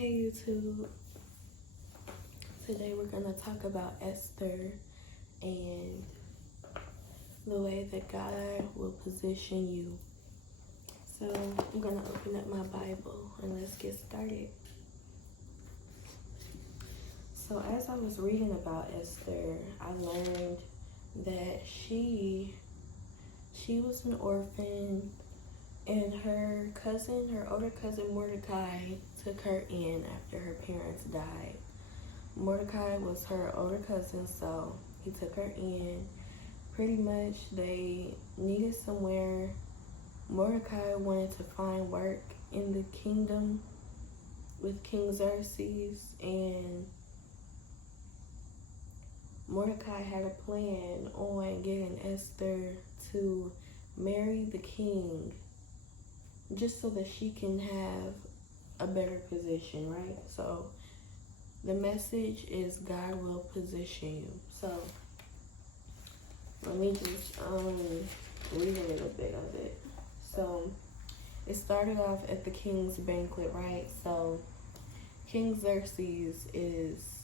Hey YouTube, today we're going to talk about Esther and the way that God will position you. So I'm going to open up my Bible and let's get started. So as I was reading about Esther, I learned that she was an orphan, and her older cousin Mordecai took her in after her parents died. Mordecai was her older cousin, so he took her in. Pretty much they needed somewhere. Mordecai wanted to find work in the kingdom with King Xerxes, and Mordecai had a plan on getting Esther to marry the king just so that she can have a better position, right? So the message is God will position you. So let me just read a little bit of it. So it started off at the king's banquet, right? So King Xerxes is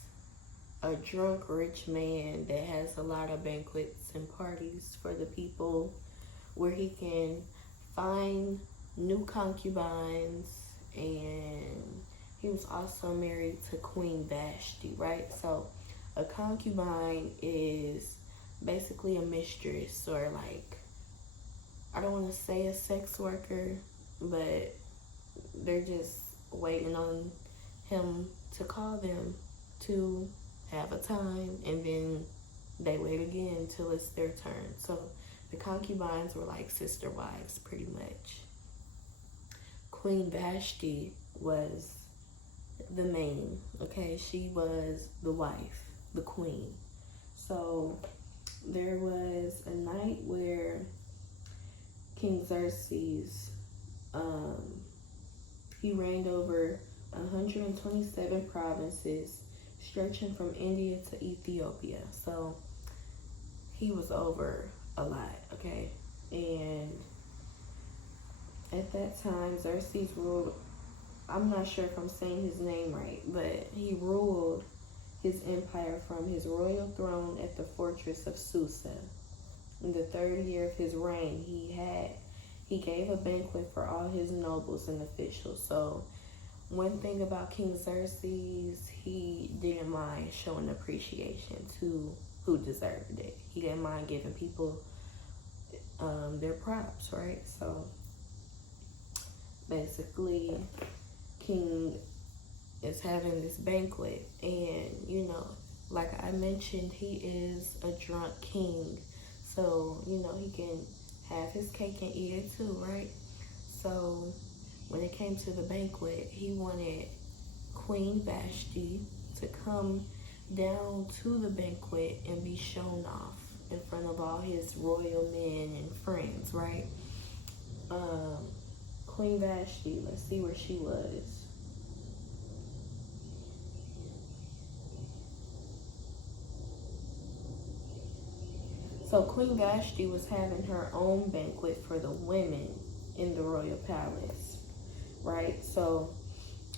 a drunk rich man that has a lot of banquets and parties for the people, where he can find new concubines, and he was also married to Queen Vashti, right? So a concubine is basically a mistress, or like, I don't want to say a sex worker, but they're just waiting on him to call them to have a time, and then they wait again till it's their turn. So the concubines were like sister wives, pretty much. Queen Vashti was the main, okay? She was the wife, the queen. So there was a night where King Xerxes, he reigned over 127 provinces, stretching from India to Ethiopia. So he was over a lot, okay? And at that time, Xerxes ruled, I'm not sure if I'm saying his name right, but he ruled his empire from his royal throne at the fortress of Susa. In the 3rd year of his reign, he gave a banquet for all his nobles and officials. So one thing about King Xerxes, he didn't mind showing appreciation to who deserved it. He didn't mind giving people their props, right? So basically, King is having this banquet, and like I mentioned, he is a drunk king, so he can have his cake and eat it too, right? So when it came to the banquet, he wanted Queen Vashti to come down to the banquet and be shown off in front of all his royal men and friends, right? Queen Vashti, let's see where she was. So Queen Vashti was having her own banquet for the women in the royal palace, right? So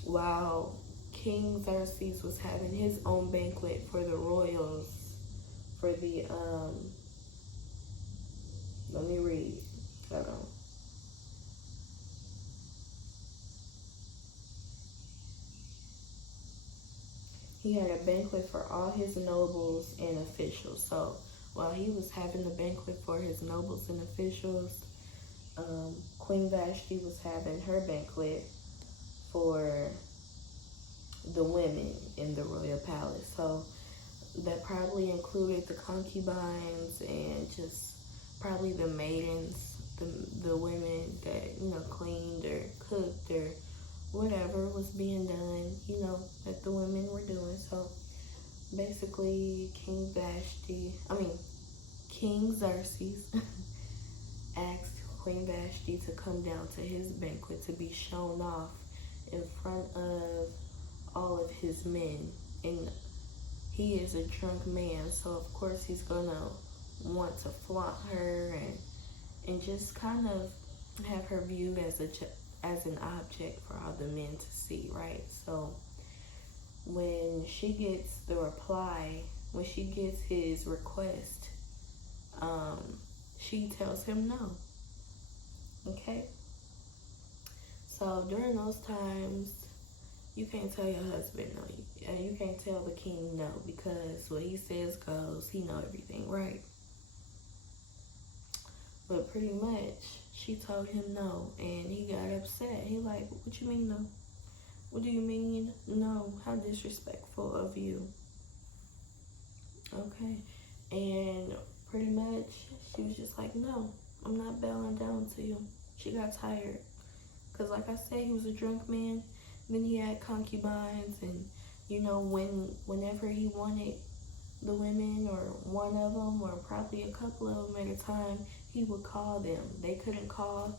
while King Xerxes was having his own banquet for the royals, for the, let me read, hold on. He had a banquet for all his nobles and officials. So while he was having the banquet for his nobles and officials, Queen Vashti was having her banquet for the women in the royal palace. So that probably included the concubines and just probably the maidens, the women that cleaned or cooked or whatever was being done, that the women were doing. So basically, King Xerxes asked Queen Vashti to come down to his banquet to be shown off in front of all of his men. And he is a drunk man, so of course he's gonna want to flaunt her and just kind of have her viewed as as an object for all the men to see, right? So when she gets the reply, when she gets his request, she tells him no. Okay? So during those times, you can't tell your husband no. You can't tell the king no, because what he says goes. He know everything, right? But pretty much, she told him no, and he got upset. He like, what you mean no? What do you mean no? How disrespectful of you. Okay. And pretty much, she was just like, no, I'm not bowing down to you. She got tired. Because like I said, he was a drunk man. Then he had concubines, and whenever he wanted the women, or one of them, or probably a couple of them at a time, he would call them. They couldn't call.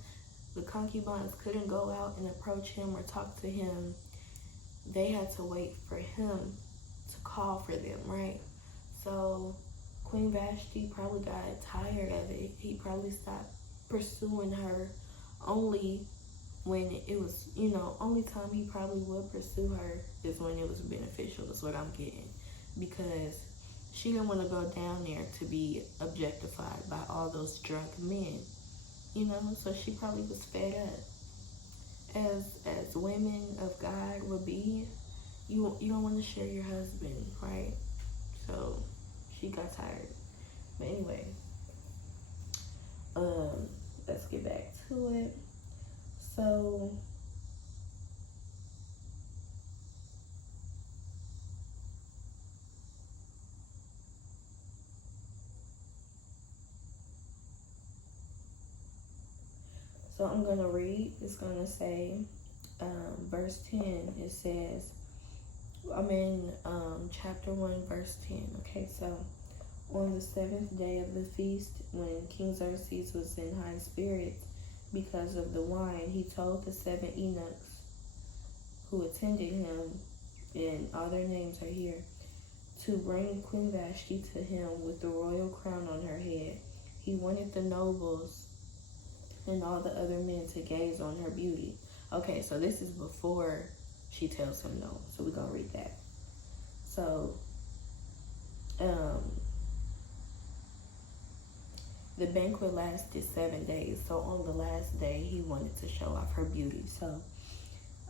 The concubines couldn't go out and approach him or talk to him. They had to wait for him to call for them, right? So Queen Vashti probably got tired of it. He probably stopped pursuing her. Only when it was, only time he probably would pursue her is when it was beneficial, is what I'm getting. Because she didn't want to go down there to be objectified by all those drunk men, so she probably was fed up. As women of God would be, you don't want to share your husband, right? So she got tired. But anyway, let's get back to it. So I'm going to read. It's going to say, verse 10, it says, I'm in chapter 1, verse 10. Okay, so on the 7th day of the feast, when King Xerxes was in high spirits because of the wine, he told the 7 eunuchs who attended him, and all their names are here, to bring Queen Vashti to him with the royal crown on her head. He wanted the nobles and all the other men to gaze on her beauty. Okay, so this is before she tells him no. So we're going to read that. So, the banquet lasted 7 days. So on the last day, he wanted to show off her beauty. So,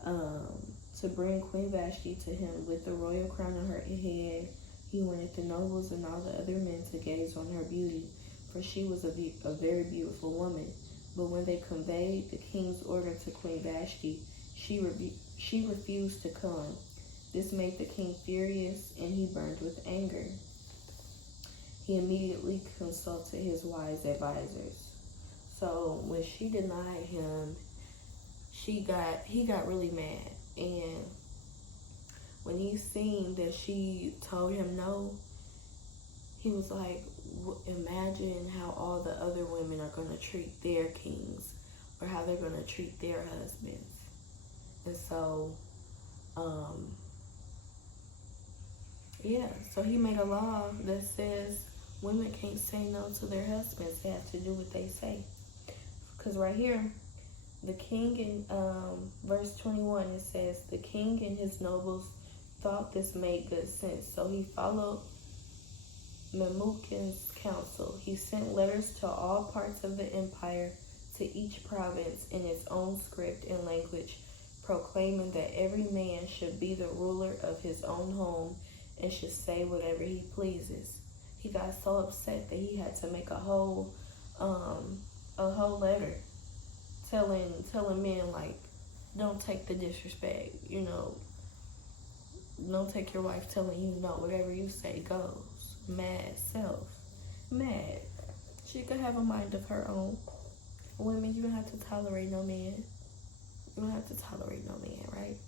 to bring Queen Vashti to him with the royal crown on her head, he wanted the nobles and all the other men to gaze on her beauty, for she was a very beautiful woman. But when they conveyed the king's order to Queen Vashti, she refused to come. This made the king furious, and he burned with anger. He immediately consulted his wise advisors. So when she denied him, he got really mad. And when he seen that she told him no, he was like, imagine how all the other women are going to treat their kings, or how they're going to treat their husbands. And so, so he made a law that says women can't say no to their husbands. They have to do what they say. Because right here, the king in verse 21, it says, the king and his nobles thought this made good sense. So he followed Memucan's counsel. He sent letters to all parts of the empire, to each province in its own script and language, proclaiming that every man should be the ruler of his own home and should say whatever he pleases. He got so upset that he had to make a whole letter telling men, like, don't take the disrespect, don't take your wife telling you no, whatever you say goes. Mad self. Mad. She could have a mind of her own. Women, you don't have to tolerate no man. You don't have to tolerate no man, right?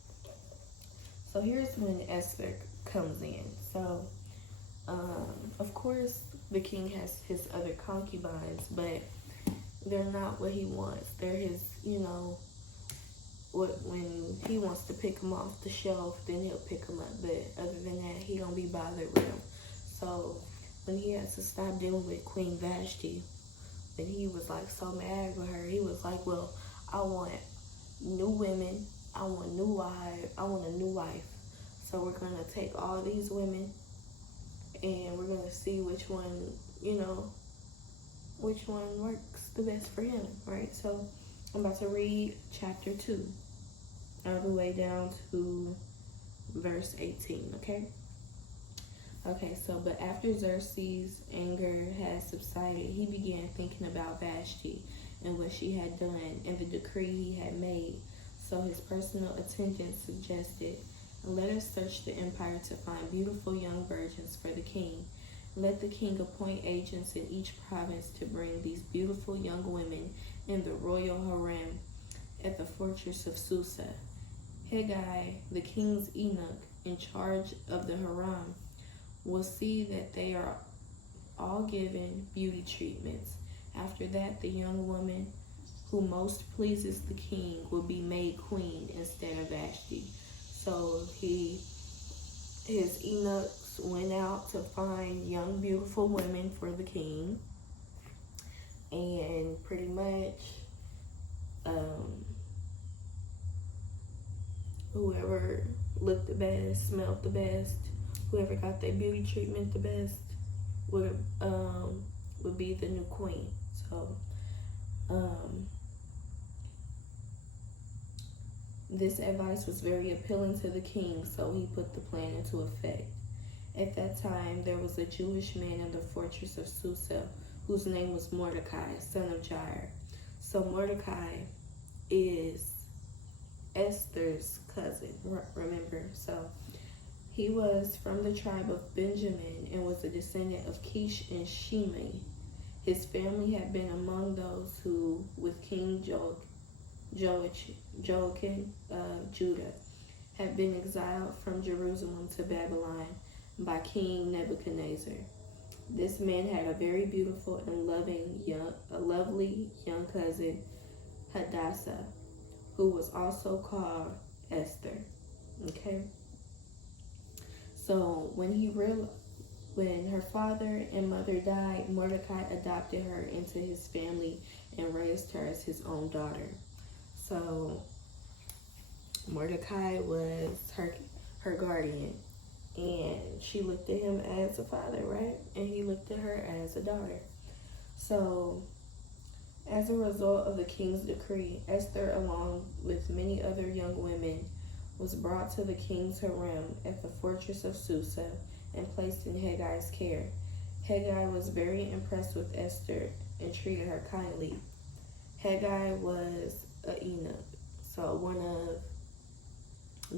So here's when Esther comes in. So, of course, the king has his other concubines, but they're not what he wants. They're his, when he wants to pick them off the shelf, then he'll pick them up. But other than that, he don't be bothered with them. So when he has to stop dealing with Queen Vashti, then he was like so mad with her. He was like, well, I want new women. I want new wife. I want a new wife. So we're gonna take all these women, and we're gonna see which one, which one works the best for him, right? So I'm about to read chapter 2, all the way down to verse 18. Okay, so but after Xerxes' anger had subsided, he began thinking about Vashti and what she had done and the decree he had made. So his personal attendant suggested, let us search the empire to find beautiful young virgins for the king. Let the king appoint agents in each province to bring these beautiful young women in the royal harem at the fortress of Susa. Haggai, the king's eunuch in charge of the harem, will see that they are all given beauty treatments. After that, the young woman who most pleases the king will be made queen instead of Vashti. So his eunuchs went out to find young, beautiful women for the king, and pretty much whoever looked the best, smelled the best, whoever got their beauty treatment the best would be the new queen. So this advice was very appealing to the king, so he put the plan into effect. At that time, there was a Jewish man in the fortress of Susa whose name was Mordecai, son of Jair. So Mordecai is Esther's cousin, remember? So he was from the tribe of Benjamin and was a descendant of Kish and Shimei. His family had been among those who, with King Joachim of Judah, had been exiled from Jerusalem to Babylon by King Nebuchadnezzar. This man had a very beautiful and lovely young cousin, Hadassah, who was also called Esther. Okay. So when her father and mother died, Mordecai adopted her into his family and raised her as his own daughter. So Mordecai was her guardian, and she looked at him as a father, right? And he looked at her as a daughter. So as a result of the king's decree, Esther, along with many other young women, was brought to the king's harem at the fortress of Susa and placed in Haggai's care. Haggai was very impressed with Esther and treated her kindly. Haggai was a eunuch, so one of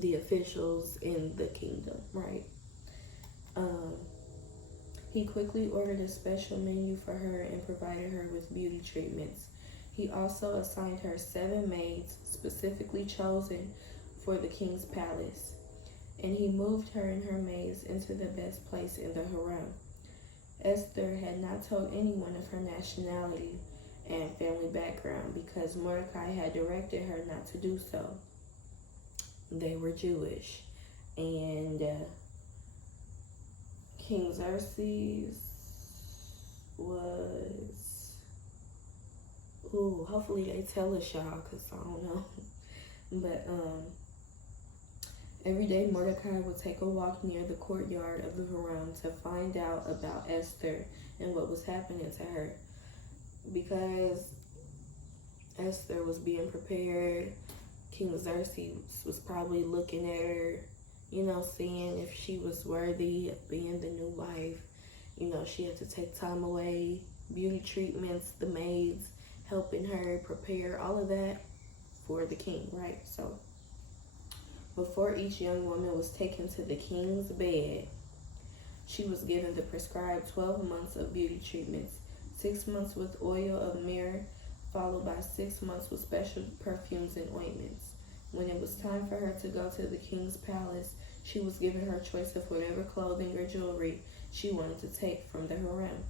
the officials in the kingdom, right? He quickly ordered a special menu for her and provided her with beauty treatments. He also assigned her 7 maids specifically chosen for the king's palace, and he moved her and her maids into the best place in the harem. Esther had not told anyone of her nationality and family background because Mordecai had directed her not to do so. They were Jewish, and King Xerxes was, hopefully they tell us, y'all, because I don't know. But every day Mordecai would take a walk near the courtyard of the harem to find out about Esther and what was happening to her. Because Esther was being prepared, King Xerxes was probably looking at her, seeing if she was worthy of being the new wife. She had to take time away, beauty treatments, the maids helping her prepare, all of that for the king, right? So before each young woman was taken to the king's bed, she was given the prescribed 12 months of beauty treatments, 6 months with oil of myrrh, followed by 6 months with special perfumes and ointments. When it was time for her to go to the king's palace, she was given her choice of whatever clothing or jewelry she wanted to take from the harem.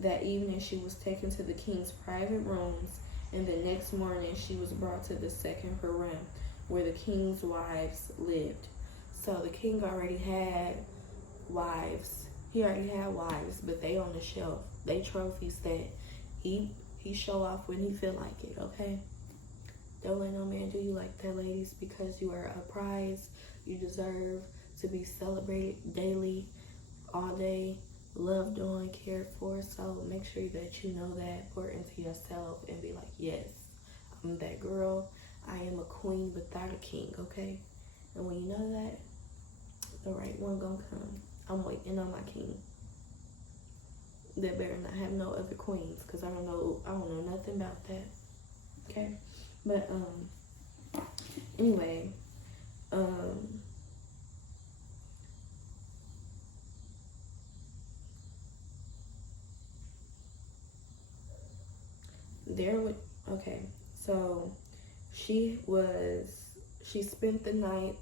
That evening, she was taken to the king's private rooms, and the next morning, she was brought to the second harem, where the king's wives lived. So the king already had wives. He already had wives, but they on the shelf. They trophies that he show off when he feel like it, okay? Don't let no man do you like that, ladies, because you are a prize. You deserve to be celebrated daily, all day, loved on, cared for. So make sure that you know that, pour into yourself, and be like, yes, I'm that girl. I am a queen without a king, okay? And when you know that, the right one gonna come. I'm waiting on my king. That better not have no other queens, because I don't know nothing about that. Okay? But anyway, there would okay, so she spent the night.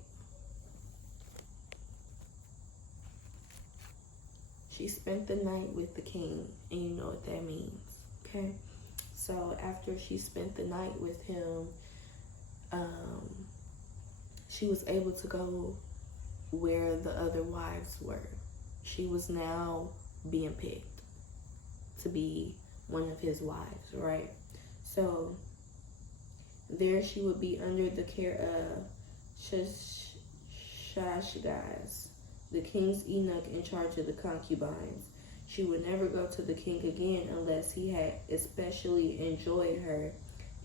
She spent the night with the king, and you know what that means, okay? So after she spent the night with him, she was able to go where the other wives were. She was now being picked to be one of his wives, right? So there she would be under the care of Shashgaz, the king's eunuch in charge of the concubines. She would never go to the king again unless he had especially enjoyed her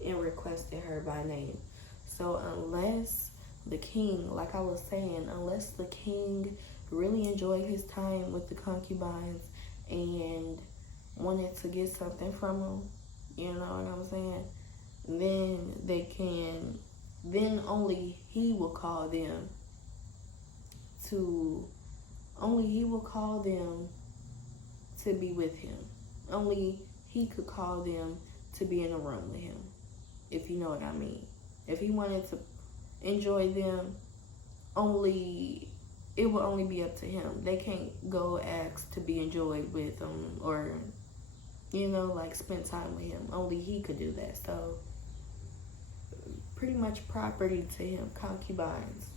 and requested her by name. So unless the king, like I was saying, unless the king really enjoyed his time with the concubines and wanted to get something from them, you know what I'm saying? Then only he will call them to be with him. Only he could call them to be in a room with him, if you know what I mean. If he wanted to enjoy them, it will only be up to him. They can't go ask to be enjoyed with him or, like spend time with him. Only he could do that. So pretty much property to him, concubines.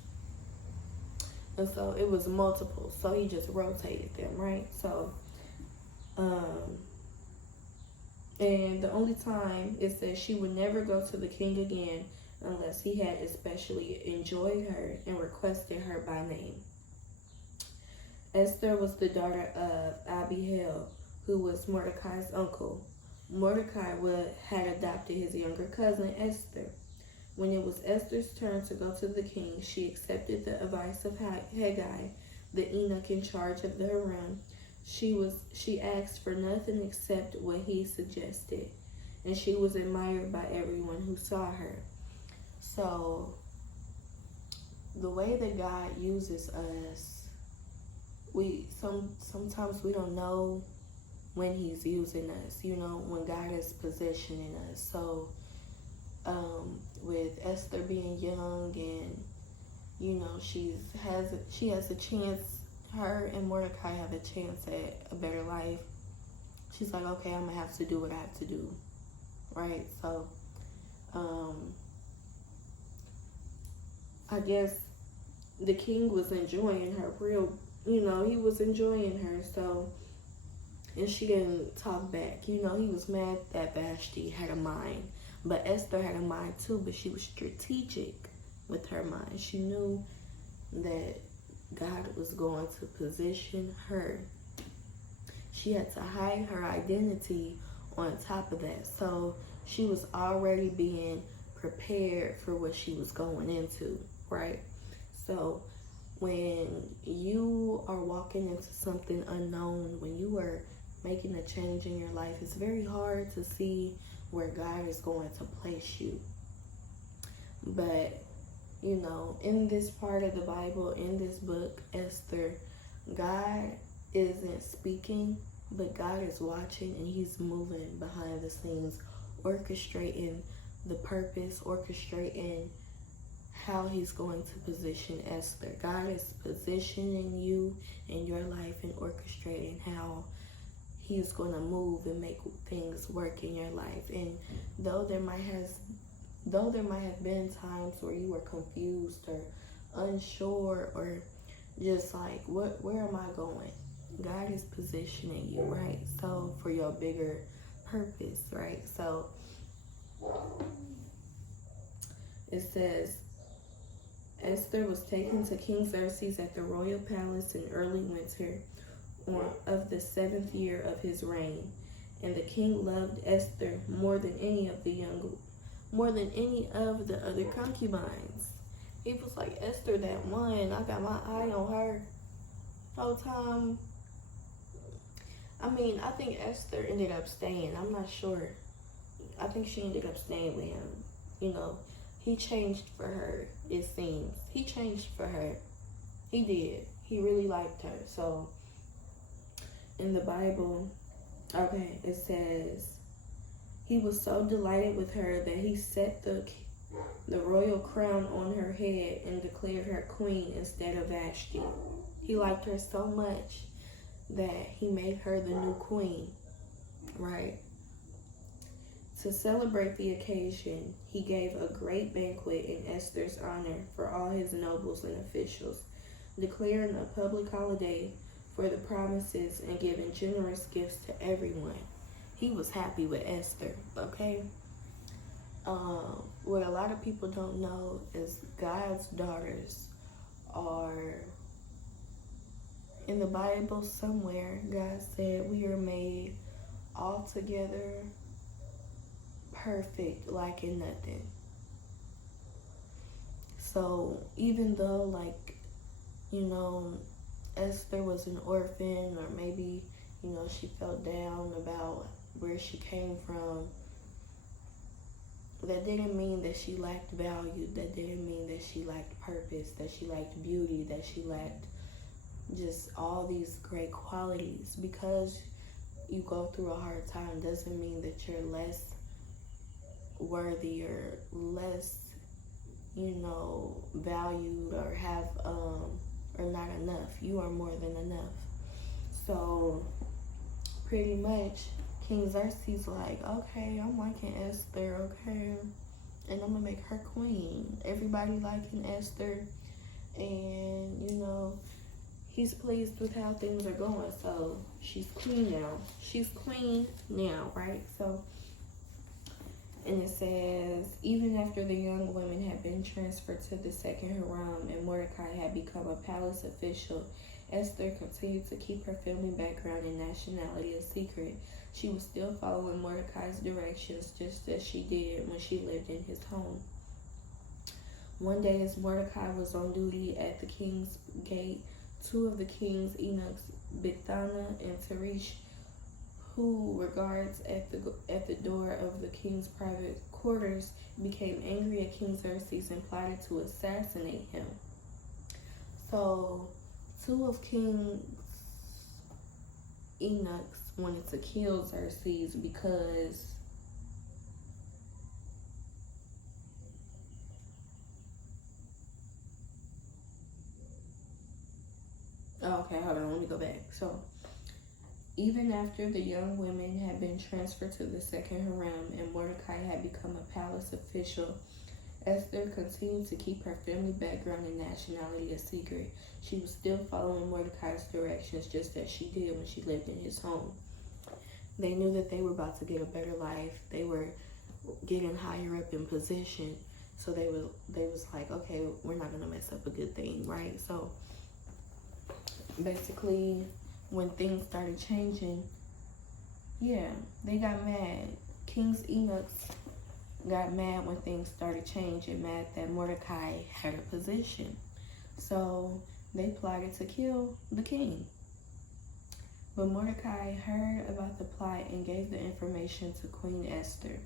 And so it was multiple. So he just rotated them, right? So, and the only time is that she would never go to the king again unless he had especially enjoyed her and requested her by name. Esther was the daughter of Abihail, who was Mordecai's uncle. Mordecai had adopted his younger cousin Esther. When it was Esther's turn to go to the king, she accepted the advice of Haggai, the eunuch in charge of the harem. She asked for nothing except what he suggested, and she was admired by everyone who saw her. So, the way that God uses us, sometimes we don't know when He's using us. When God is positioning us. So, with Esther being young and she has a chance. Her and Mordecai have a chance at a better life. She's like, okay, I'm gonna have to do what I have to do, right? So, I guess the king was enjoying her he was enjoying her. So, and she didn't talk back. He was mad that Vashti had a mind, but Esther had a mind too. But she was strategic with her mind. She knew that God was going to position her. She had to hide her identity on top of that. So she was already being prepared for what she was going into, right? So when you are walking into something unknown, when you are making a change in your life, it's very hard to see where God is going to place you. But in this part of the Bible, in this book, Esther, God isn't speaking, but God is watching, and He's moving behind the scenes, orchestrating the purpose, orchestrating how He's going to position Esther. God is positioning you in your life and orchestrating how He's going to move and make things work in your life. And though there might have been times where you were confused or unsure or just like, where am I going? God is positioning you, right? So for your bigger purpose, right? So It says, Esther was taken to King Xerxes at the royal palace in early winter of the 7th year of his reign. And the king loved Esther more than any of the other concubines. He was like, Esther, that one, I got my eye on her whole time. I mean, I think Esther ended up staying. I'm not sure. I think she ended up staying with him. You know, he changed for her, it seems. He changed for her. He did. He really liked her. So, in the Bible, okay, it says, he was so delighted with her that he set the royal crown on her head and declared her queen instead of Vashti. He liked her so much that he made her the new queen, right? To celebrate the occasion, he gave a great banquet in Esther's honor for all his nobles and officials, declaring a public holiday for the promises and giving generous gifts to everyone. He was happy with Esther, okay? What a lot of people don't know is God's daughters are, in the Bible somewhere, God said we are made altogether perfect, lacking nothing. So even though, like, you know, Esther was an orphan, or maybe, you know, she felt down about where she came from, that didn't mean that she lacked value. That didn't mean that she lacked purpose, that she lacked beauty, that she lacked just all these great qualities. Because you go through a hard time doesn't mean that you're less worthy or less, you know, valued or have or not enough. You are more than enough. So pretty much King Xerxes like, okay, I'm liking Esther, okay, and I'm gonna make her queen. Everybody liking Esther, and you know, he's pleased with how things are going. So she's queen now. She's queen now, right? So, and it says, even after the young women had been transferred to the second harem and Mordecai had become a palace official, Esther continued to keep her family background and nationality a secret. She was still following Mordecai's directions just as she did when she lived in his home. One day, as Mordecai was on duty at the king's gate, two of the king's eunuchs, Bigthana and Teresh, who were guards at the door of the king's private quarters, became angry at King Xerxes and plotted to assassinate him. So, two of King's eunuchs wanted to kill Xerxes because okay, hold on, let me go back. So, even after the young women had been transferred to the second harem and Mordecai had become a palace official, Esther continued to keep her family background and nationality a secret. She was still following Mordecai's directions just as she did when she lived in his home. They knew that they were about to get a better life. They were getting higher up in position. So they was like, okay, we're not gonna mess up a good thing, right? So basically, when things started changing, yeah, they got mad. King's eunuchs got mad when things started changing, mad that Mordecai had a position. So they plotted to kill the king. But Mordecai heard about the plot and gave the information to Queen Esther.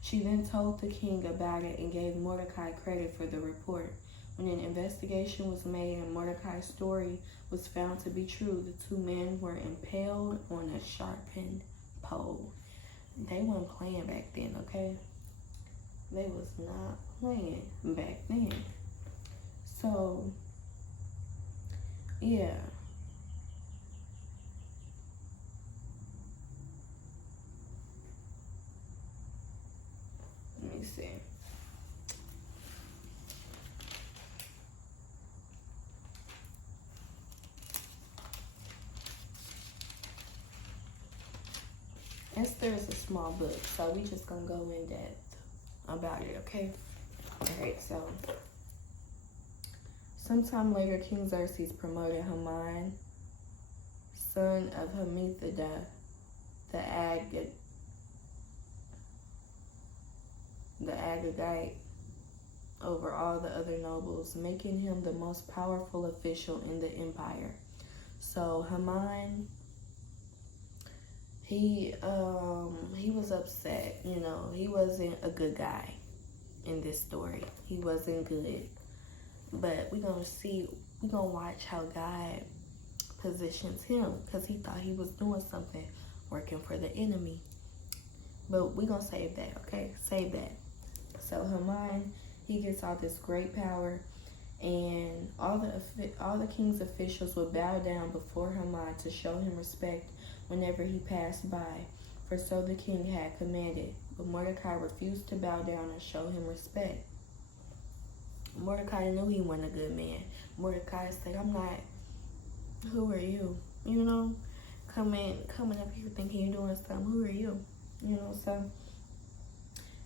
She then told the king about it and gave Mordecai credit for the report. When an investigation was made and Mordecai's story was found to be true, the two men were impaled on a sharpened pole. They weren't playing back then, okay? They was not playing back then. So, yeah. Let me see. Esther is a small book, so we just gonna go in depth about it, okay? Alright, so sometime later, King Xerxes promoted Haman, son of Hammedatha, the Agagite, over all the other nobles, making him the most powerful official in the empire. So Haman, he was upset. You know, he wasn't a good guy in this story. He wasn't good. But we're gonna watch how God positions him, because he thought he was doing something, working for the enemy. But we're gonna save that, okay? Save that. So Haman, he gets all this great power, and all the king's officials would bow down before Haman to show him respect whenever he passed by, for so the king had commanded. But Mordecai refused to bow down and show him respect. Mordecai knew he wasn't a good man. Mordecai said, I'm not, who are you? You know, coming up here thinking you're doing something, who are you? You know, so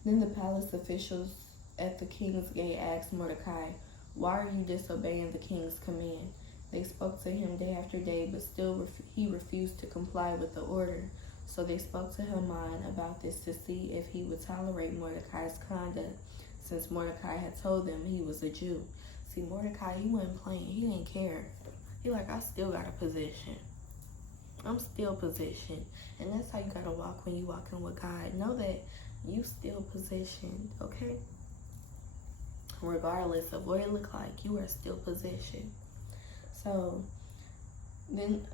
then the palace officials at the king's gate asked Mordecai, why are you disobeying the king's command? They spoke to him day after day, but still he refused to comply with the order. So they spoke to Haman about this to see if he would tolerate Mordecai's conduct, since Mordecai had told them he was a Jew. See, Mordecai, he wasn't playing. He didn't care. He like, I still got a position. I'm still positioned. And that's how you got to walk when you walking with God. Know that you still positioned, okay? Regardless of what it look like, you are still positioned. So, then,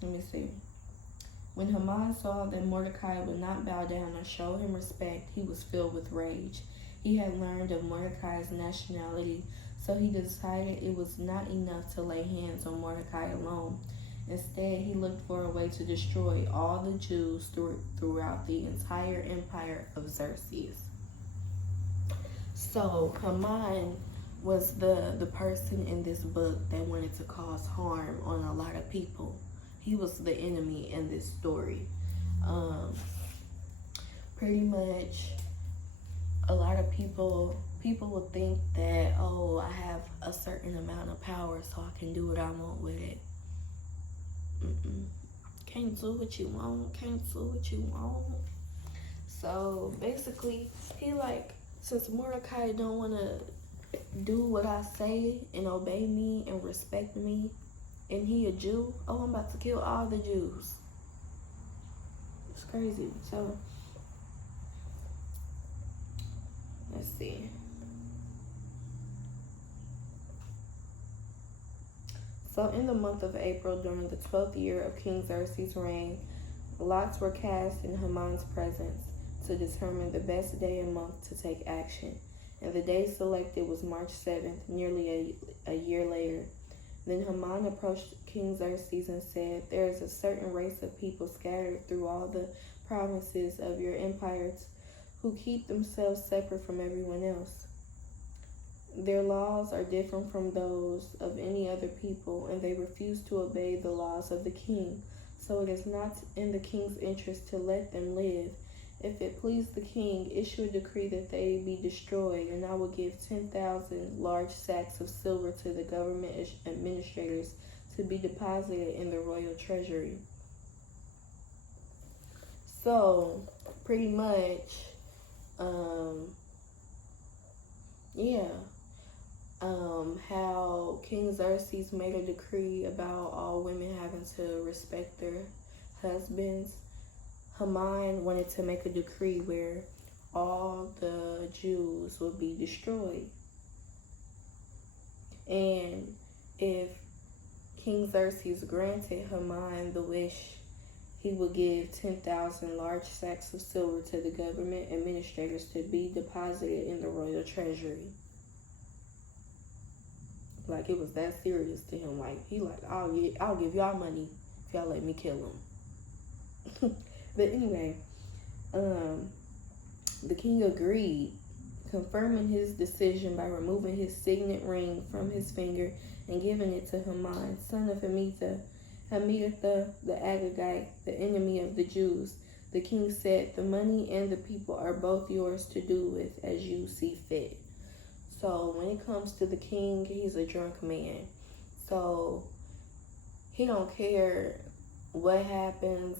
let me see. When Haman saw that Mordecai would not bow down or show him respect, he was filled with rage. He had learned of Mordecai's nationality, so he decided it was not enough to lay hands on Mordecai alone. Instead, he looked for a way to destroy all the Jews throughout the entire empire of Xerxes. So Haman was the person in this book that wanted to cause harm on a lot of people. He was the enemy in this story. Pretty much, a lot of people would think that, oh, I have a certain amount of power, so I can do what I want with it. Can't do what you want. Can't do what you want. So basically, he like, since Mordecai don't want to do what I say and obey me and respect me, and he a Jew, oh, I'm about to kill all the Jews. It's crazy. So, let's see. So in the month of April, during the 12th year of King Xerxes' reign, lots were cast in Haman's presence to determine the best day and month to take action. And the day selected was March 7th, nearly a year later. Then Haman approached King Xerxes and said, there is a certain race of people scattered through all the provinces of your empire who keep themselves separate from everyone else. Their laws are different from those of any other people, and they refuse to obey the laws of the king. So it is not in the king's interest to let them live. If it please the king, issue a decree that they be destroyed, and I will give 10,000 large sacks of silver to the government administrators to be deposited in the royal treasury. So, pretty much, how King Xerxes made a decree about all women having to respect their husbands. Haman wanted to make a decree where all the Jews would be destroyed. And if King Xerxes granted Haman the wish, he would give 10,000 large sacks of silver to the government administrators to be deposited in the royal treasury. Like, it was that serious to him. Like, he like, I'll give y'all money if y'all let me kill him. But anyway, the king agreed, confirming his decision by removing his signet ring from his finger and giving it to Haman, son of Hammedatha, the Agagite, the enemy of the Jews. The king said, "The money and the people are both yours to do with as you see fit." So when it comes to the king, he's a drunk man. So he don't care what happens.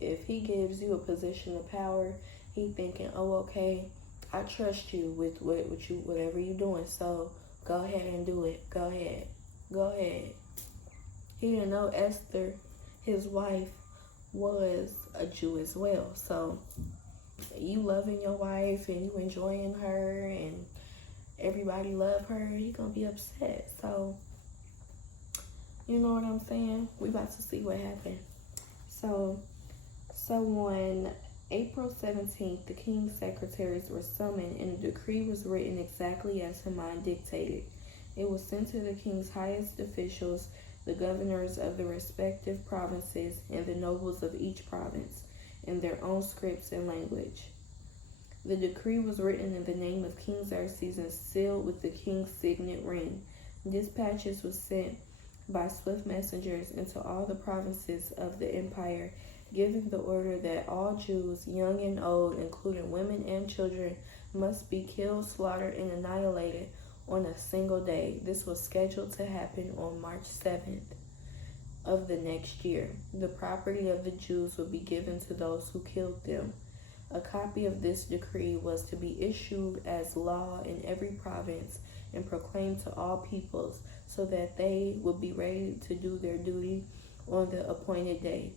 If he gives you a position of power, he thinking, "Oh, okay, I trust you with whatever you're doing. So go ahead and do it. Go ahead. Go ahead." He didn't know Esther, his wife, was a Jew as well. So you loving your wife and you enjoying her and everybody love her, he gonna be upset. So you know what I'm saying? We about to see what happened. So on April 17th, the king's secretaries were summoned and a decree was written exactly as Haman dictated. It was sent to the king's highest officials, the governors of the respective provinces, and the nobles of each province, in their own scripts and language. The decree was written in the name of King Xerxes and sealed with the king's signet ring. Dispatches were sent by swift messengers into all the provinces of the empire, giving the order that all Jews, young and old, including women and children, must be killed, slaughtered, and annihilated on a single day. This was scheduled to happen on March 7th of the next year. The property of the Jews would be given to those who killed them. A copy of this decree was to be issued as law in every province and proclaimed to all peoples, so that they would be ready to do their duty on the appointed day.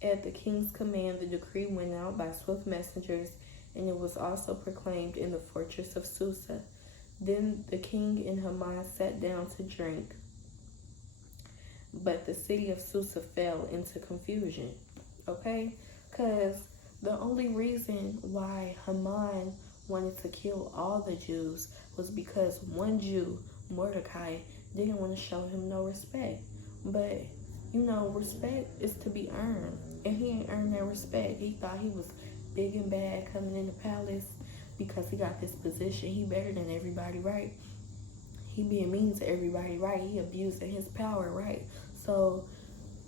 At the king's command, the decree went out by swift messengers, and it was also proclaimed in the fortress of Susa. Then the king and Haman sat down to drink, but the city of Susa fell into confusion. Okay? Because the only reason why Haman wanted to kill all the Jews was because one Jew, Mordecai, didn't want to show him no respect. But, respect is to be earned. And he ain't earned that respect. He thought he was big and bad coming in the palace because he got this position. He better than everybody, right? He being mean to everybody, right? He abusing his power, right? So,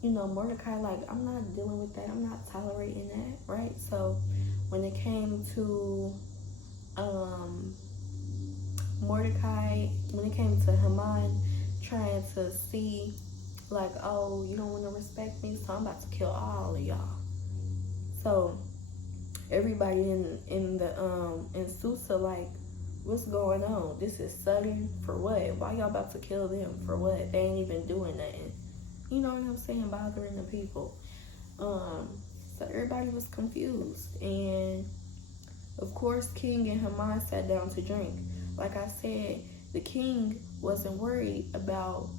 Mordecai, I'm not dealing with that. I'm not tolerating that, right? So when it came to when it came to Haman trying to see, oh, you don't want to respect me, so I'm about to kill all of y'all. So everybody in Susa, what's going on? This is sudden for what? Why y'all about to kill them for what? They ain't even doing nothing. You know what I'm saying? Bothering the people. So everybody was confused, and of course, King and Haman sat down to drink. Like I said, the king wasn't worried about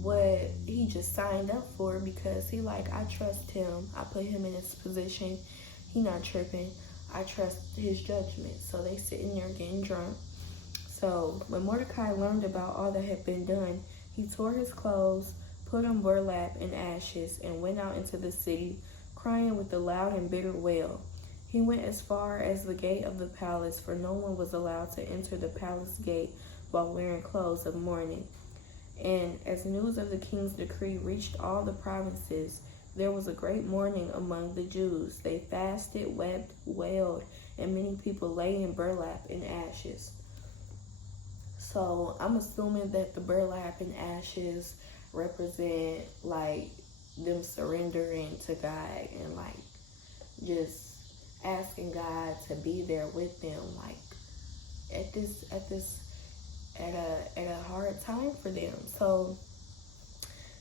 what he just signed up for, because he I trust him. I put him in his position. He not tripping. I trust his judgment. So they sitting there getting drunk. So when Mordecai learned about all that had been done, he tore his clothes, put on burlap and ashes, and went out into the city, crying with a loud and bitter wail. He went as far as the gate of the palace, for no one was allowed to enter the palace gate while wearing clothes of mourning. And as news of the king's decree reached all the provinces, there was a great mourning among the Jews. They fasted, wept, wailed, and many people lay in burlap and ashes. So I'm assuming that the burlap and ashes represent them surrendering to God and just asking God to be there with them at a hard time for them. So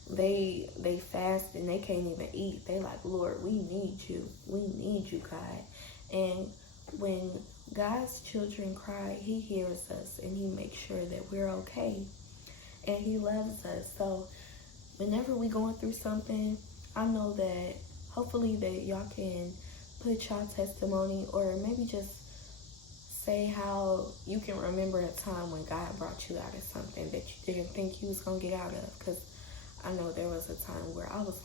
they fast and they can't even eat. They Lord, we need you. We need you, God. And when God's children cry, he hears us and he makes sure that we're okay. And he loves us. So whenever we going through something, I know that hopefully that y'all can put y'all testimony, or maybe just say how you can remember a time when God brought you out of something that you didn't think you was going to get out of. Because I know there was a time where I was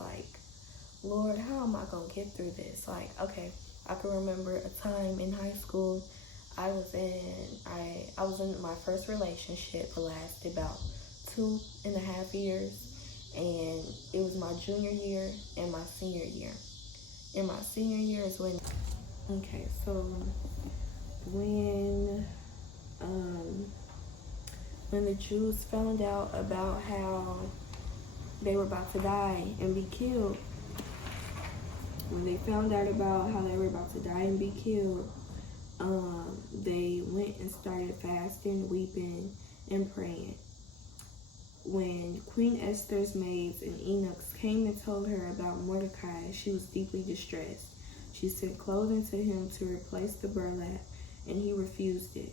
Lord, how am I going to get through this? Okay, I can remember a time in high school. I was in my first relationship. It lasted about 2.5 years. And it was my junior year and my senior year. in my senior year is when. Okay, so when um, when the Jews found out about how they were about to die and be killed, when they found out about how they were about to die and be killed, they went and started fasting, weeping, and praying. When Queen Esther's maids and eunuchs came and told her about Mordecai, she was deeply distressed. She sent clothing to him to replace the burlap, and he refused it.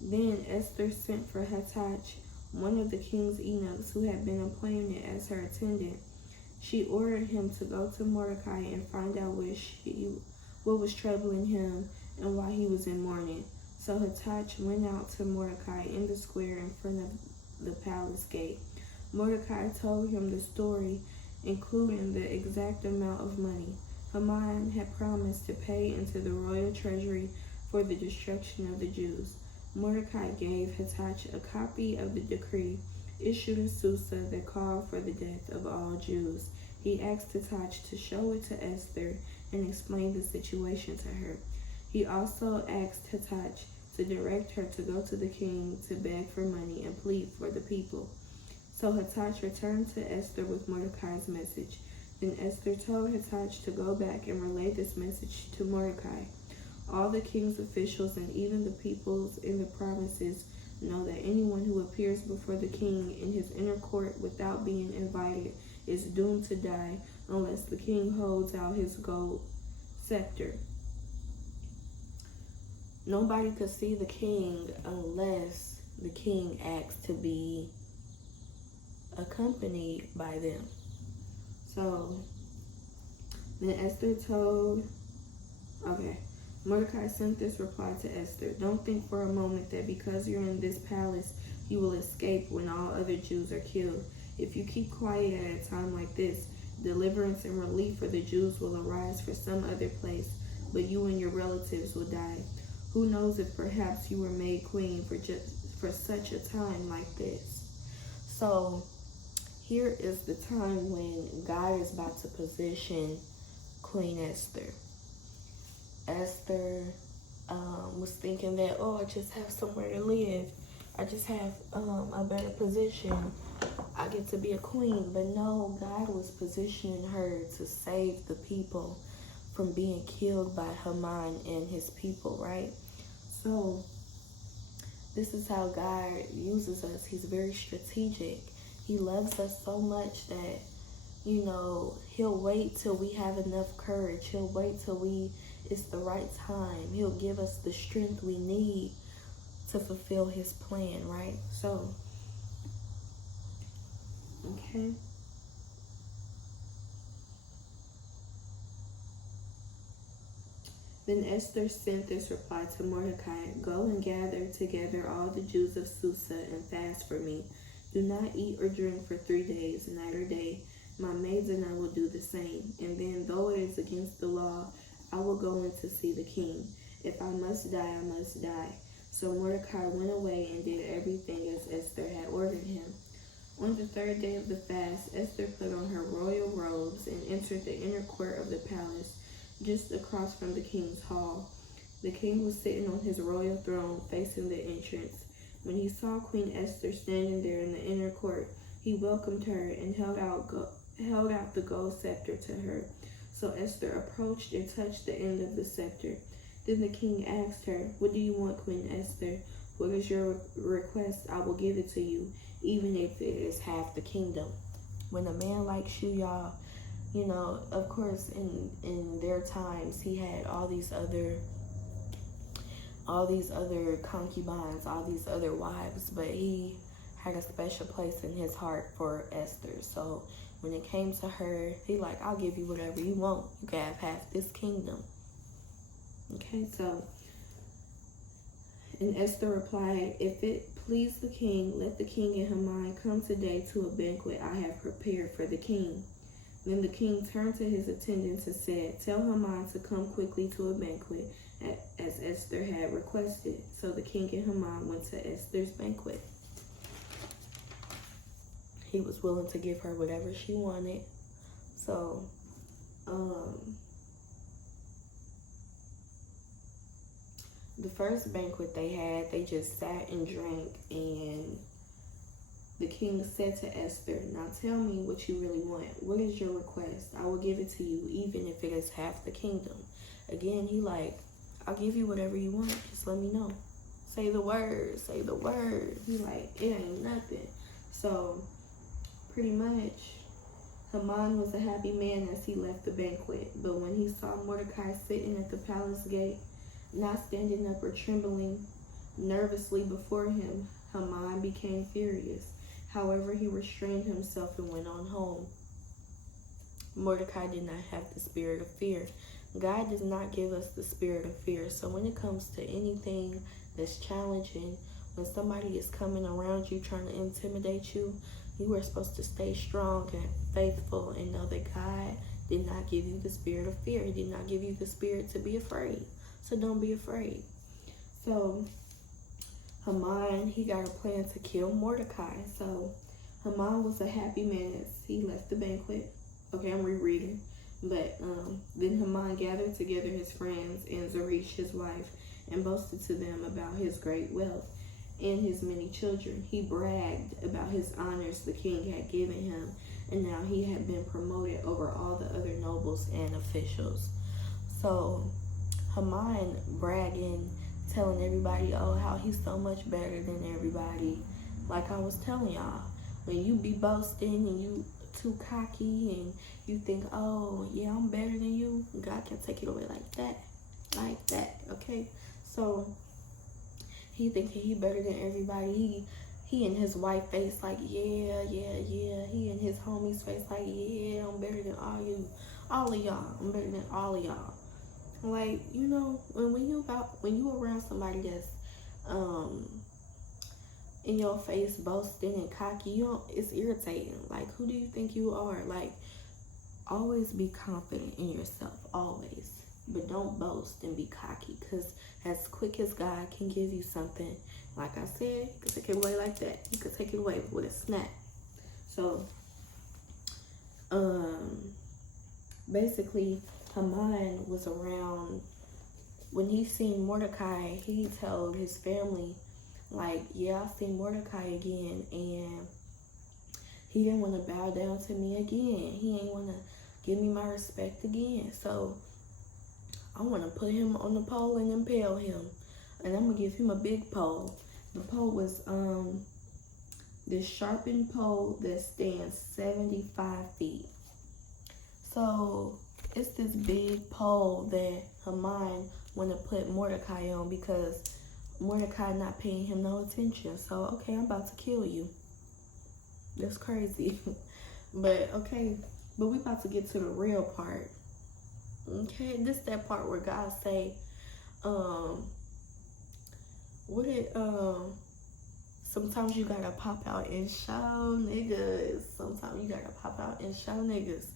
Then Esther sent for Hathach, one of the king's eunuchs who had been appointed as her attendant. She ordered him to go to Mordecai and find out what was troubling him and why he was in mourning. So Hathach went out to Mordecai in the square in front of the palace gate. Mordecai told him the story, including the exact amount of money Haman had promised to pay into the royal treasury for the destruction of the Jews. Mordecai gave Hathach a copy of the decree issued in Susa that called for the death of all Jews. He asked Hathach to show it to Esther and explain the situation to her. He also asked Hathach to direct her to go to the king to beg for money and plead for the people. So Hathach returned to Esther with Mordecai's message. Then Esther told Hathach to go back and relay this message to Mordecai. All the king's officials and even the peoples in the provinces know that anyone who appears before the king in his inner court without being invited is doomed to die unless the king holds out his gold scepter. Nobody could see the king unless the king asked to be accompanied by them. So then Esther told, Mordecai sent this reply to Esther. Don't think for a moment that because you're in this palace, you will escape when all other Jews are killed. If you keep quiet at a time like this, deliverance and relief for the Jews will arise for some other place, but you and your relatives will die. Who knows if perhaps you were made queen for such a time like this. So here is the time when God is about to position Queen Esther. Esther was thinking that, I just have somewhere to live. I just have a better position. I get to be a queen. But no, God was positioning her to save the people from being killed by Haman and his people, right? So this is how God uses us. He's very strategic. He loves us so much that, he'll wait till we have enough courage. He'll wait till it's the right time. He'll give us the strength we need to fulfill his plan, right? So, okay. Then Esther sent this reply to Mordecai. Go and gather together all the Jews of Susa and fast for me. Do not eat or drink for 3 days, night or day. My maids and I will do the same. And then, though it is against the law, I will go in to see the king. If I must die, I must die. So Mordecai went away and did everything as Esther had ordered him. On the 3rd day of the fast, Esther put on her royal robes and entered the inner court of the palace, just across from the king's hall. The king was sitting on his royal throne facing the entrance. When he saw Queen Esther standing there in the inner court, he welcomed her and held out the gold scepter to her. So Esther approached and touched the end of the scepter. Then the king asked her, What do you want, Queen Esther? What is your request? I will give it to you, even if it is half the kingdom. When a man likes you, y'all, of course, in their times, he had all these other concubines, all these other wives, but he had a special place in his heart for Esther. So when it came to her, he I'll give you whatever you want. You can have half this kingdom. Okay, so, and Esther replied, If it please the king, let the king and Haman come today to a banquet I have prepared for the king. Then the king turned to his attendants and said, Tell Haman to come quickly to a banquet, as Esther had requested. So the king and Haman went to Esther's banquet. He was willing to give her whatever she wanted. So, the first banquet they had, they just sat and drank, and the king said to Esther, "Now tell me what you really want. What is your request? I will give it to you, even if it is half the kingdom." Again, he like, "I'll give you whatever you want. Just let me know. Say the word. Say the word." He like, "It ain't nothing." So, pretty much, Haman was a happy man as he left the banquet. But when he saw Mordecai sitting at the palace gate, not standing up or trembling nervously before him, Haman became furious. However, he restrained himself and went on home. Mordecai did not have the spirit of fear. God does not give us the spirit of fear. So when it comes to anything that's challenging, when somebody is coming around you trying to intimidate you, you are supposed to stay strong and faithful and know that God did not give you the spirit of fear. He did not give you the spirit to be afraid. So don't be afraid. So Haman, he got a plan to kill Mordecai. So Haman was a happy man as he left the banquet. Okay, I'm rereading. But then Haman gathered together his friends and Zeresh, his wife, and boasted to them about his great wealth and his many children. He bragged about his honors the king had given him, and now he had been promoted over all the other nobles and officials. So Haman bragging, telling everybody, oh, how he's so much better than everybody. Like I was telling y'all, when you be boasting and you too cocky and you think, oh, yeah, I'm better than you, God can take it away like that, okay? So he thinking he better than everybody. He and his wife face like, yeah. He and his homies face like, yeah, I'm better than all of y'all. I'm better than all of y'all. Like, you know, when you around somebody that's in your face boasting and cocky, it's irritating. Like, who do you think you are? Like, always be confident in yourself, always. But don't boast and be cocky, because as quick as God can give you something, like I said, he could take it away like that. He could take it away with a snap. So, basically, Haman was around. When he seen Mordecai, he told his family, like, yeah, I seen Mordecai again, and he didn't want to bow down to me again. He ain't want to give me my respect again. So I want to put him on the pole and impale him. And I'm going to give him a big pole. The pole was this sharpened pole that stands 75 feet. So it's this big pole that Haman want to put Mordecai on, because Mordecai not paying him no attention. So, okay, I'm about to kill you. That's crazy. But, okay, but we about to get to the real part. Okay, this that part where God say, sometimes you gotta pop out and show niggas. Sometimes you gotta pop out and show niggas.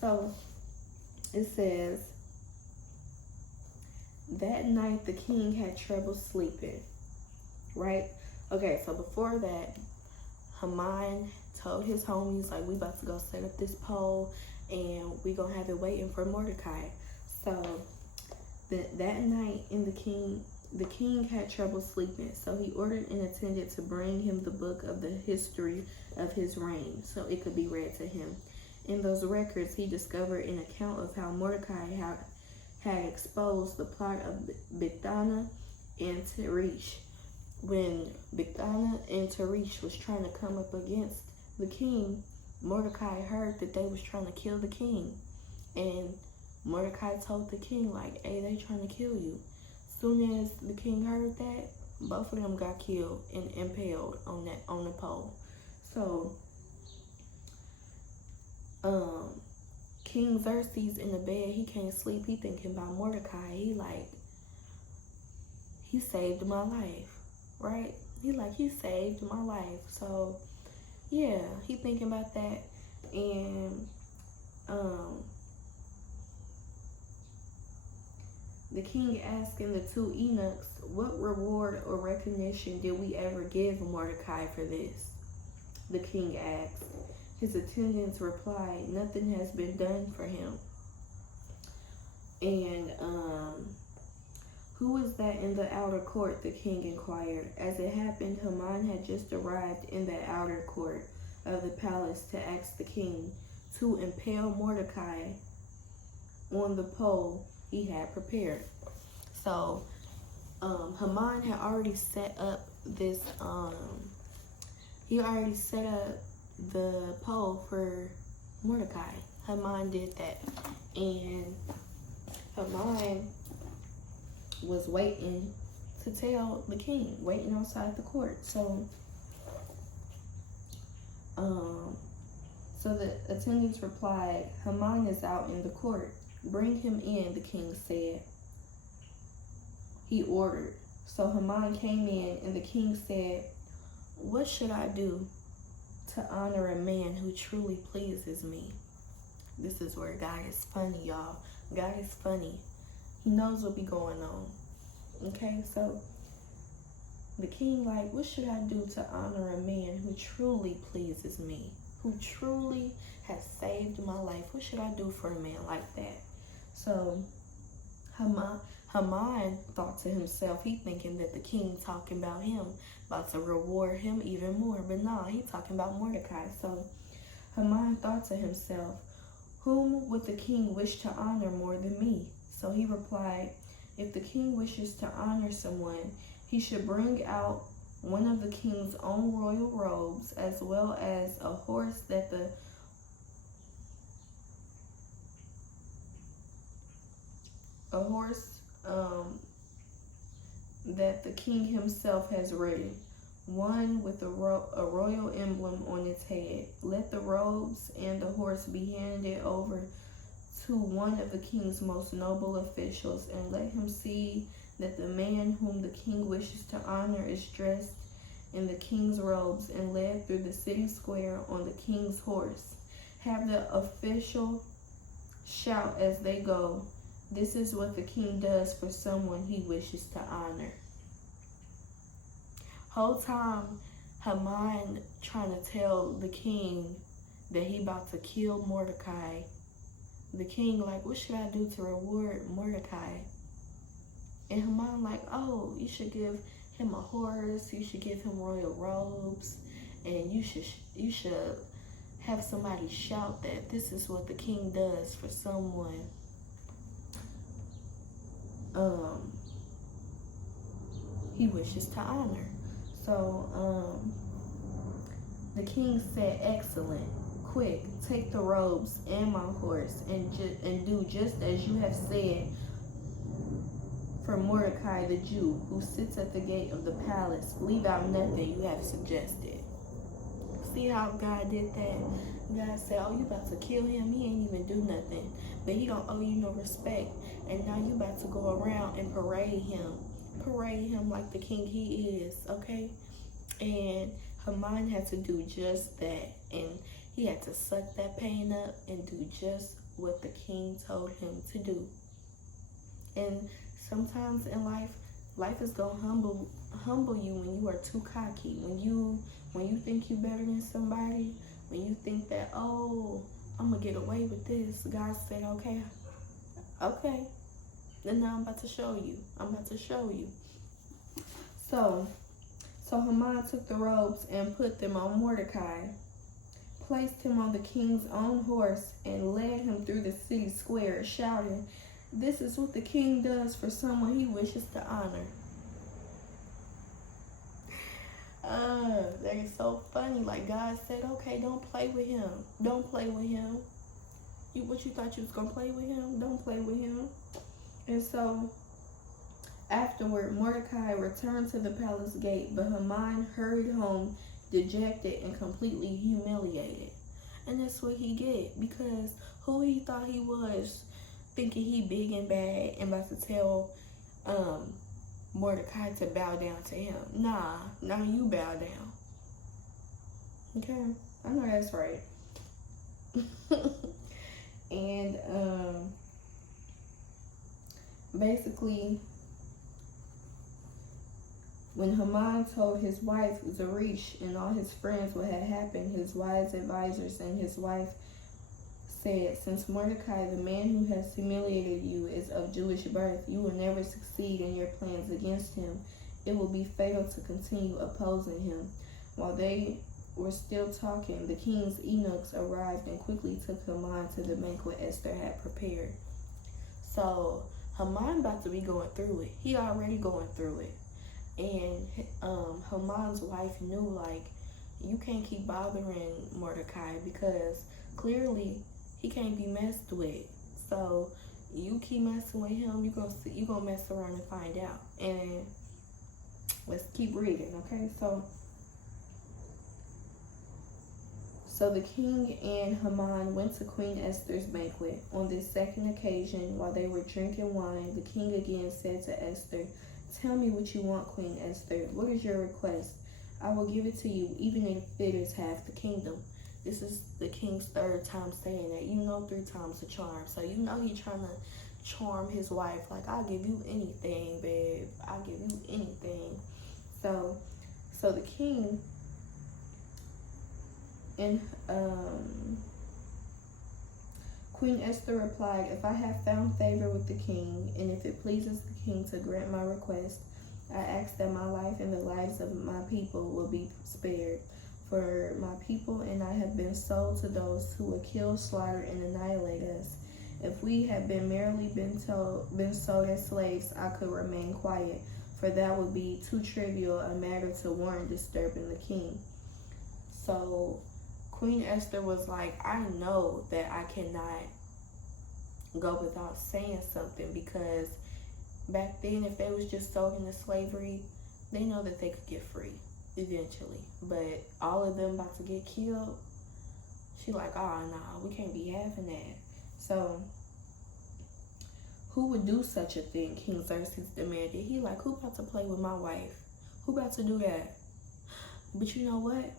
So, it says, that night the king had trouble sleeping, right? Okay, so before that, Haman told his homies, like, we about to go set up this pole and we gonna have it waiting for Mordecai. So that night, the king had trouble sleeping. So he ordered an attendant to bring him the book of the history of his reign, so it could be read to him. In those records, he discovered an account of how Mordecai had exposed the plot of Bigthana and Teresh. When Bigthana and Teresh was trying to come up against the king, Mordecai heard that they was trying to kill the king. And Mordecai told the king, like, hey, they trying to kill you. Soon as the king heard that, both of them got killed and impaled on the pole. So, King Xerxes in the bed, he can't sleep. He thinking about Mordecai. He like, he saved my life, right? He saved my life. So, yeah, he thinking about that. And, the king asking the two eunuchs, what reward or recognition did we ever give Mordecai for this? The king asked. His attendants replied, nothing has been done for him. And "Who is that in the outer court?" the king inquired. As it happened, Haman had just arrived in the outer court of the palace to ask the king to impale Mordecai on the pole he had prepared. So, Haman had already set up this, he already set up the pole for Mordecai. Haman did that. And Haman was waiting to tell the king, waiting outside the court. So the attendants replied, "Haman is out in the court. Bring him in," the king said. He ordered. So Haman came in, and the king said, "What should I do to honor a man who truly pleases me?" This is where God is funny, y'all. God is funny. He knows what be going on. Okay, so the king like, "What should I do to honor a man who truly pleases me? Who truly has saved my life? What should I do for a man like that?" So Haman thought to himself, he thinking that the king talking about him, about to reward him even more. But nah, he talking about Mordecai. So Haman thought to himself, "Whom would the king wish to honor more than me?" So he replied, "If the king wishes to honor someone, he should bring out one of the king's own royal robes, as well as a horse that the king himself has ridden, one with a royal emblem on its head. Let the robes and the horse be handed over to one of the king's most noble officials, and let him see that the man whom the king wishes to honor is dressed in the king's robes and led through the city square on the king's horse. Have the official shout as they go, 'This is what the king does for someone he wishes to honor.'" Whole time, Haman trying to tell the king that he about to kill Mordecai. The king like, "What should I do to reward Mordecai?" And Haman like, "Oh, you should give him a horse. You should give him royal robes, and you should have somebody shout that this is what the king does for someone he wishes to honor." So the king said, "Excellent. Quick, take the robes and my horse, and do just as you have said for Mordecai the Jew, who sits at the gate of the palace. Leave out nothing you have suggested." See how God did that? God said, "Oh, you about to kill him? He ain't even do nothing, but he don't owe you no respect. And now you about to go around and parade him like the king he is, okay?" And Haman had to do just that, and he had to suck that pain up and do just what the king told him to do. And sometimes in life is gonna humble you when you are too cocky, when you think you better than somebody, when you think that, "Oh, I'm gonna get away with this." God said, okay, then now I'm about to show you. So Haman took the robes and put them on Mordecai, placed him on the king's own horse, and led him through the city square, shouting, "This is what the king does for someone he wishes to honor." That is so funny. Like God said, okay, don't play with him. What you thought you was gonna play with him? Don't play with him. And so afterward, Mordecai returned to the palace gate, but Haman hurried home, dejected and completely humiliated. And that's what he get, because who he thought he was, thinking he big and bad and about to tell Mordecai to bow down to him. Nah, now you bow down. Okay, I know that's right. And basically, when Haman told his wife Zeresh and all his friends what had happened, his wise advisors and his wife said, "Since Mordecai, the man who has humiliated you, is of Jewish birth, you will never succeed in your plans against him. It will be fatal to continue opposing him." While they were still talking, the king's eunuchs arrived and quickly took Haman to the banquet Esther had prepared. So Haman about to be going through it. He already going through it. And Haman's wife knew, like, you can't keep bothering Mordecai because clearly he can't be messed with. So you keep messing with him, you gonna mess around and find out. And let's keep reading, okay? So the king and Haman went to Queen Esther's banquet. On this second occasion, while they were drinking wine, the king again said to Esther, "Tell me what you want, Queen Esther. What is your request? I will give it to you, even if it is half the kingdom." This is the king's third time saying that. You know, 3 times a charm. So you know he's trying to charm his wife. Like, "I'll give you anything, babe. I'll give you anything." So the king and Queen Esther replied, "If I have found favor with the king, and if it pleases the king to grant my request, I ask that my life and the lives of my people will be spared. For my people and I have been sold to those who will kill, slaughter, and annihilate us. If we had merely been sold as slaves, I could remain quiet, for that would be too trivial a matter to warrant disturbing the king." So Queen Esther was like, "I know that I cannot go without saying something, because back then, if they was just sold into slavery, they know that they could get free eventually. But all of them about to get killed, she like, oh, nah, we can't be having that." So who would do such a thing? King Xerxes demanded. He like, who about to play with my wife? Who about to do that? But you know what?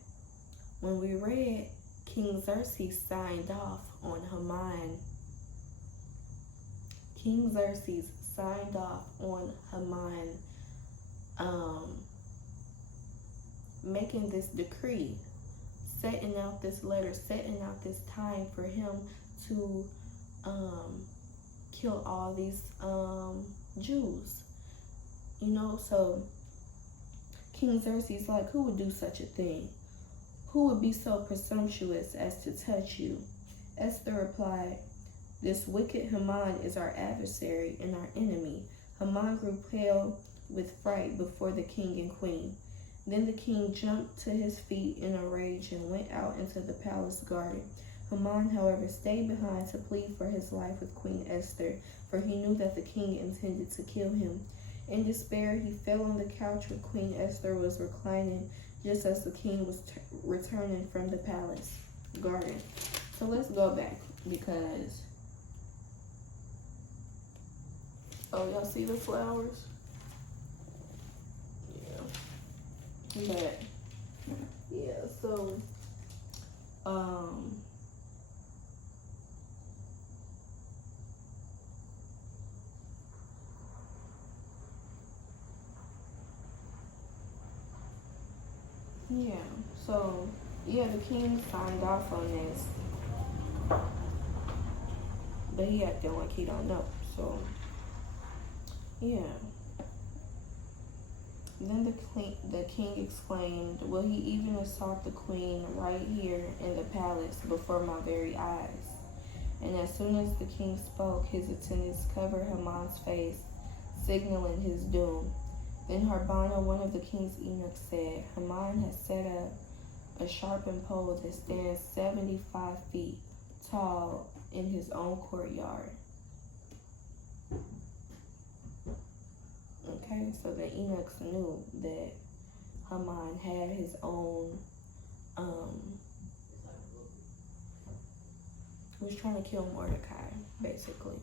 When we read, King Xerxes signed off on Haman. King Xerxes signed off on Haman making this decree, setting out this letter, setting out this time for him to kill all these Jews. You know, so King Xerxes like, who would do such a thing? Who would be so presumptuous as to touch you? Esther replied, "This wicked Haman is our adversary and our enemy." Haman grew pale with fright before the king and queen. Then the king jumped to his feet in a rage and went out into the palace garden. Haman, however, stayed behind to plead for his life with Queen Esther, for he knew that the king intended to kill him. In despair, he fell on the couch where Queen Esther was reclining, just as the king was returning from the palace garden. So let's go back, because y'all see the flowers? Yeah. But yeah, so the king signed off on this, but he acting like he don't know. So yeah. Then the king exclaimed, "Will he even assault the queen right here in the palace before my very eyes?" And as soon as the king spoke, his attendants covered Haman's face, signaling his doom. Then Harbona, one of the king's eunuchs, said, "Haman has set up a sharpened pole that stands 75 feet tall in his own courtyard." Okay, so the eunuchs knew that Haman had his own, was trying to kill Mordecai, basically.